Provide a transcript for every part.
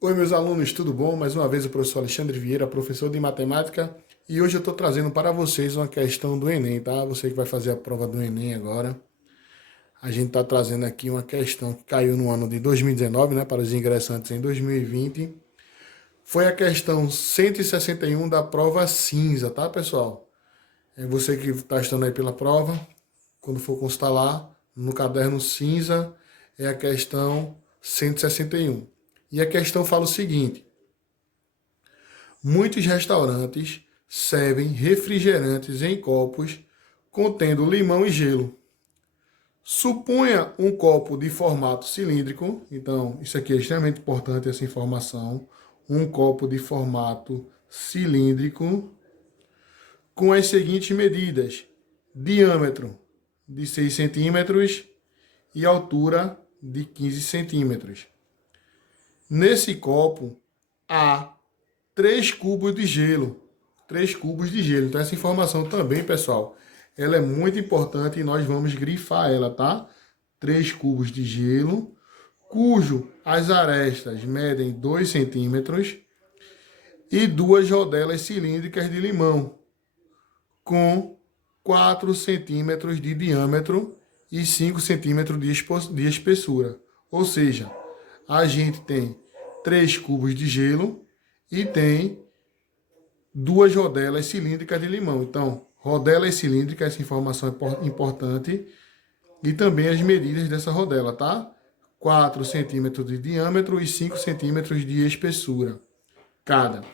Oi, meus alunos, tudo bom? Mais uma vez o professor Alexandre Vieira, professor de matemática, e hoje eu estou trazendo para vocês uma questão do Enem, tá? Você que vai fazer a prova do Enem agora. A gente está trazendo aqui uma questão que caiu no ano de 2019, né, para os ingressantes em 2020. Foi a questão 161 da prova cinza, tá, pessoal? É você que está estudando aí pela prova, quando for consultar lá, no caderno cinza, é a questão 161. E a questão fala o seguinte: muitos restaurantes servem refrigerantes em copos contendo limão e gelo. Suponha um copo de formato cilíndrico, então isso aqui é extremamente importante, essa informação. Um copo de formato cilíndrico com as seguintes medidas: diâmetro de 6 centímetros e altura de 15 centímetros. Nesse copo há 3 cubos de gelo. 3 cubos de gelo. Então essa informação também, pessoal, ela é muito importante e nós vamos grifar ela, tá? 3 cubos de gelo, cujo as arestas medem 2 centímetros e 2 rodelas cilíndricas de limão com 4 centímetros de diâmetro e 5 centímetros de espessura. Ou seja, a gente tem 3 cubos de gelo e tem 2 rodelas cilíndricas de limão. Então, rodelas cilíndricas, essa informação é importante. E também as medidas dessa rodela, tá? 4 centímetros de diâmetro e 5 centímetros de espessura cada.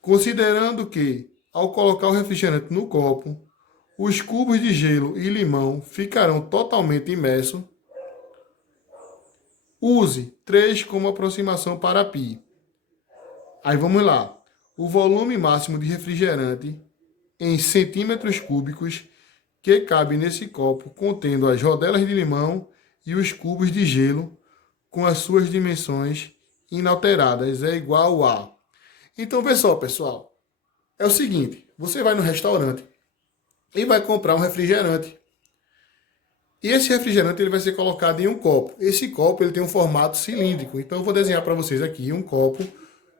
Considerando que, ao colocar o refrigerante no copo, os cubos de gelo e limão ficarão totalmente imersos, use 3 como aproximação para π. Aí vamos lá. O volume máximo de refrigerante em centímetros cúbicos que cabe nesse copo, contendo as rodelas de limão e os cubos de gelo, com as suas dimensões inalteradas, é igual a... Então, vê só, pessoal. É o seguinte, você vai no restaurante e vai comprar um refrigerante. E esse refrigerante ele vai ser colocado em um copo. Esse copo ele tem um formato cilíndrico. Então, eu vou desenhar para vocês aqui um copo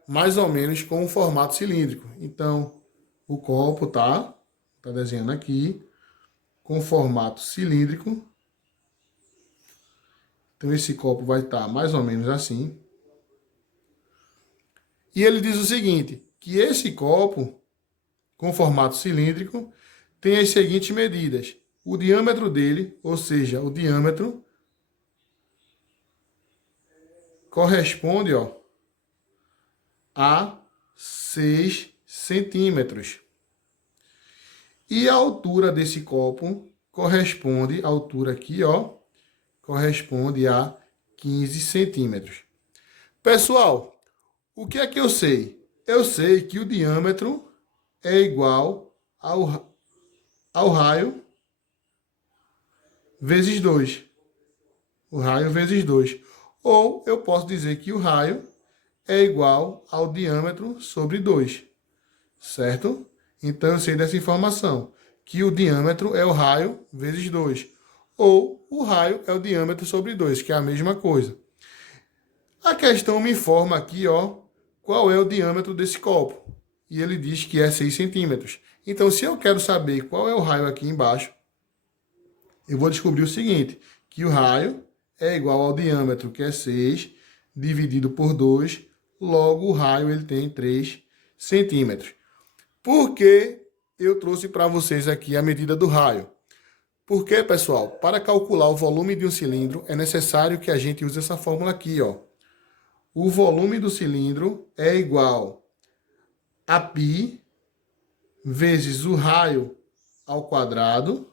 mais ou menos com um formato cilíndrico. Então, o copo tá desenhando aqui com formato cilíndrico. Então esse copo vai estar mais ou menos assim. E ele diz o seguinte, que esse copo com formato cilíndrico tem as seguintes medidas. O diâmetro dele, ou seja, o diâmetro corresponde a 6 centímetros. E a altura desse copo corresponde, a altura aqui, corresponde a 15 centímetros. Pessoal, o que é que eu sei? Eu sei que o diâmetro é igual ao raio vezes 2. O raio vezes 2. Ou eu posso dizer que o raio é igual ao diâmetro sobre 2. Certo? Então eu sei dessa informação, que o diâmetro é o raio vezes 2. Ou o raio é o diâmetro sobre 2, que é a mesma coisa. A questão me informa aqui, qual é o diâmetro desse copo. E ele diz que é 6 centímetros. Então, se eu quero saber qual é o raio aqui embaixo, eu vou descobrir o seguinte, que o raio é igual ao diâmetro, que é 6, dividido por 2, logo o raio ele tem 3 centímetros. Por que eu trouxe para vocês aqui a medida do raio? Porque, pessoal, para calcular o volume de um cilindro, é necessário que a gente use essa fórmula aqui, O volume do cilindro é igual a π vezes o raio ao quadrado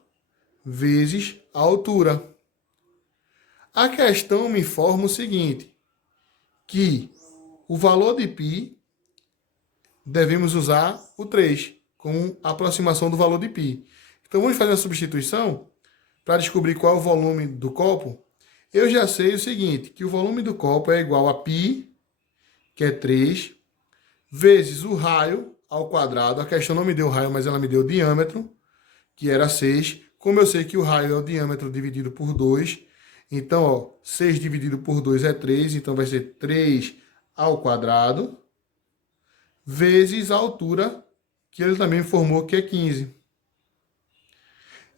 vezes a altura. A questão me informa o seguinte, que o valor de π devemos usar o 3 como aproximação do valor de π. Então, vamos fazer a substituição para descobrir qual é o volume do copo. Eu já sei o seguinte, que o volume do copo é igual a π, que é 3, vezes o raio ao quadrado. A questão não me deu raio, mas ela me deu o diâmetro, que era 6. Como eu sei que o raio é o diâmetro dividido por 2, então, 6 dividido por 2 é 3, então vai ser 3 ao quadrado vezes a altura, que ele também informou que é 15.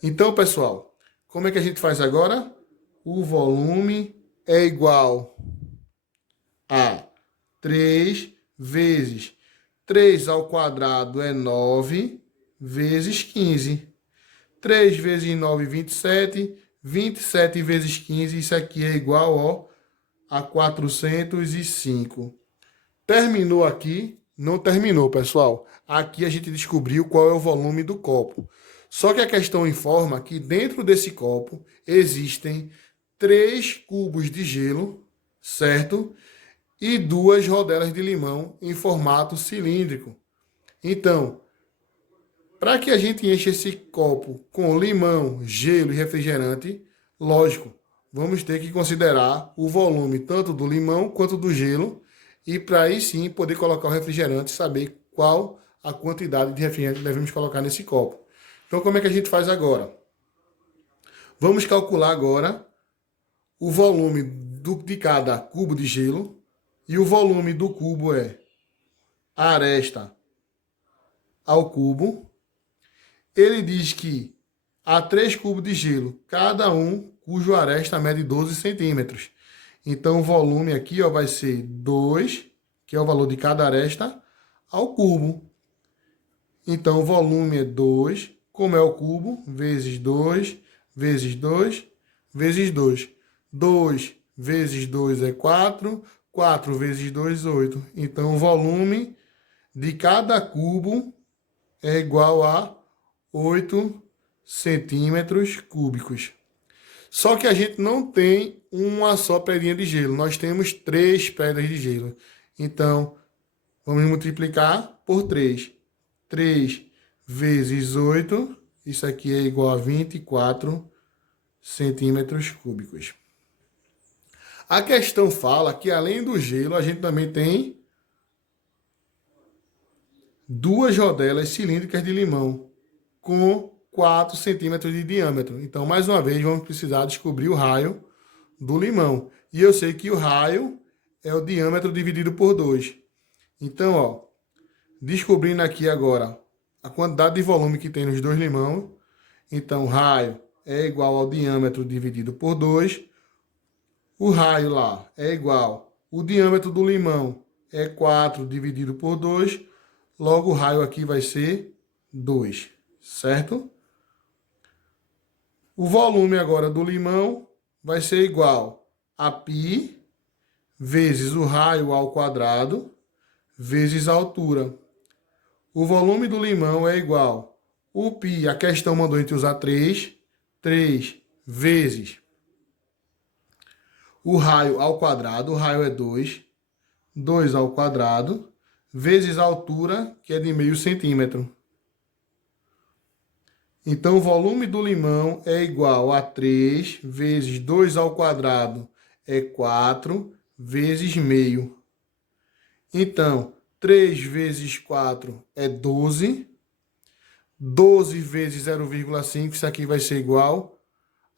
Então, pessoal, como é que a gente faz agora? O volume é igual a 3 vezes 3 ao quadrado é 9 vezes 15. 3 vezes 9, 27. 27 vezes 15, isso aqui é igual ó, a 405. Terminou aqui? Não terminou, pessoal. Aqui a gente descobriu qual é o volume do copo. Só que a questão informa que dentro desse copo existem 3 cubos de gelo, certo? E 2 rodelas de limão em formato cilíndrico. Então, para que a gente enche esse copo com limão, gelo e refrigerante, lógico, vamos ter que considerar o volume tanto do limão quanto do gelo, e para aí sim poder colocar o refrigerante e saber qual a quantidade de refrigerante devemos colocar nesse copo. Então, como é que a gente faz agora? Vamos calcular agora o volume de cada cubo de gelo, e o volume do cubo é a aresta ao cubo. Ele diz que há 3 cubos de gelo, cada um cujo aresta mede 12 centímetros. Então, o volume aqui ó, vai ser 2, que é o valor de cada aresta, ao cubo. Então, o volume é 2, como é o cubo, vezes 2, vezes 2, vezes 2. 2 vezes 2 é 4, 4 vezes 2, 8. Então, o volume de cada cubo é igual a 8 centímetros cúbicos. Só que a gente não tem uma só pedrinha de gelo. Nós temos 3 pedras de gelo. Então, vamos multiplicar por 3. 3 vezes 8. Isso aqui é igual a 24 centímetros cúbicos. A questão fala que além do gelo, a gente também tem 2 rodelas cilíndricas de limão com 4 centímetros de diâmetro. Então, mais uma vez, vamos precisar descobrir o raio do limão. E eu sei que o raio é o diâmetro dividido por 2. Então, ó, descobrindo aqui agora a quantidade de volume que tem nos 2 limões. Então, o raio é igual ao diâmetro dividido por 2. O raio lá é igual. O diâmetro do limão é 4 dividido por 2. Logo, o raio aqui vai ser 2, certo? O volume agora do limão vai ser igual a π vezes o raio ao quadrado vezes a altura. O volume do limão é igual. O π, a questão mandou a gente usar 3. 3 vezes o raio ao quadrado. O raio é 2. 2 ao quadrado vezes a altura, que é de meio centímetro. Então, o volume do limão é igual a 3 vezes 2 ao quadrado é 4 vezes meio. Então, 3 vezes 4 é 12. 12 vezes 0,5, isso aqui vai ser igual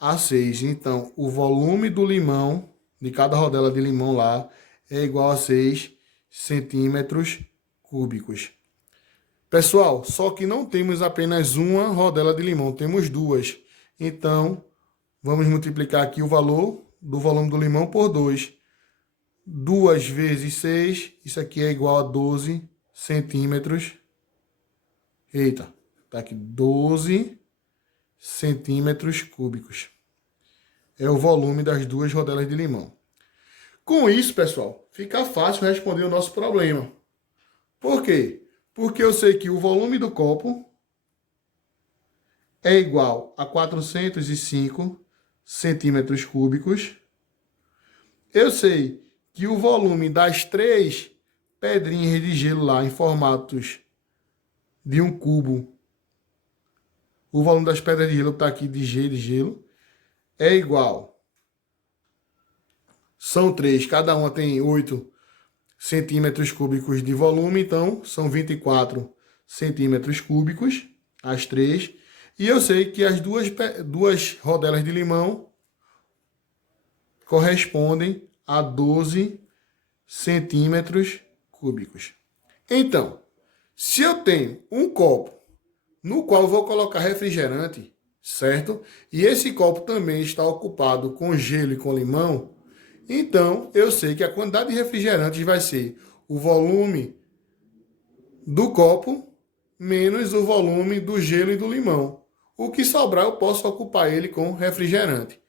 a 6. Então, o volume do limão, de cada rodela de limão lá, é igual a 6 centímetros cúbicos. Pessoal, só que não temos apenas uma rodela de limão, temos 2. Então, vamos multiplicar aqui o valor do volume do limão por 2. 2 vezes 6, isso aqui é igual a 12 centímetros. Eita, tá aqui 12 centímetros cúbicos. É o volume das 2 rodelas de limão. Com isso, pessoal, fica fácil responder o nosso problema. Por quê? Porque eu sei que o volume do copo é igual a 405 centímetros cúbicos. Eu sei que o volume das 3 pedrinhas de gelo lá em formatos de um cubo, o volume das pedras de gelo que está aqui de gelo, é igual. São 3, cada uma tem 8 centímetros cúbicos de volume, então são 24 centímetros cúbicos, as 3. E eu sei que as duas rodelas de limão correspondem a 12 centímetros cúbicos. Então, se eu tenho um copo no qual eu vou colocar refrigerante, certo? E esse copo também está ocupado com gelo e com limão, então eu sei que a quantidade de refrigerantes vai ser o volume do copo menos o volume do gelo e do limão. O que sobrar eu posso ocupar ele com refrigerante.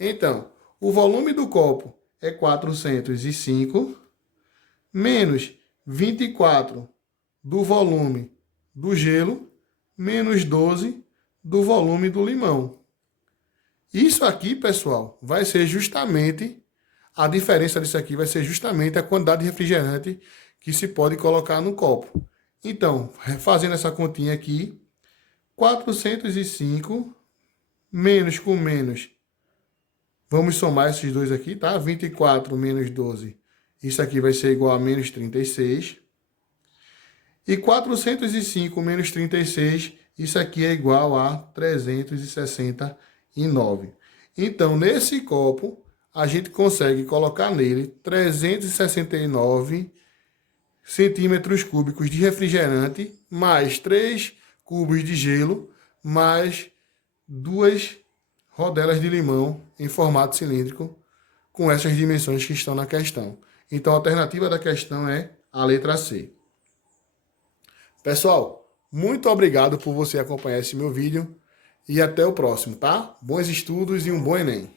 Então, o volume do copo é 405 menos 24 do volume do gelo menos 12 do volume do limão. Isso aqui, pessoal, vai ser justamente, a diferença disso aqui vai ser justamente a quantidade de refrigerante que se pode colocar no copo. Então, fazendo essa continha aqui, 405 menos com menos, vamos somar esses dois aqui, tá? 24 menos 12, isso aqui vai ser igual a menos 36. E 405 menos 36, isso aqui é igual a 369. Então, nesse copo, a gente consegue colocar nele 369 centímetros cúbicos de refrigerante, mais 3 cubos de gelo, mais 2 rodelas de limão em formato cilíndrico, com essas dimensões que estão na questão. Então, a alternativa da questão é a letra C. Pessoal, muito obrigado por você acompanhar esse meu vídeo e até o próximo, tá? Bons estudos e um bom Enem!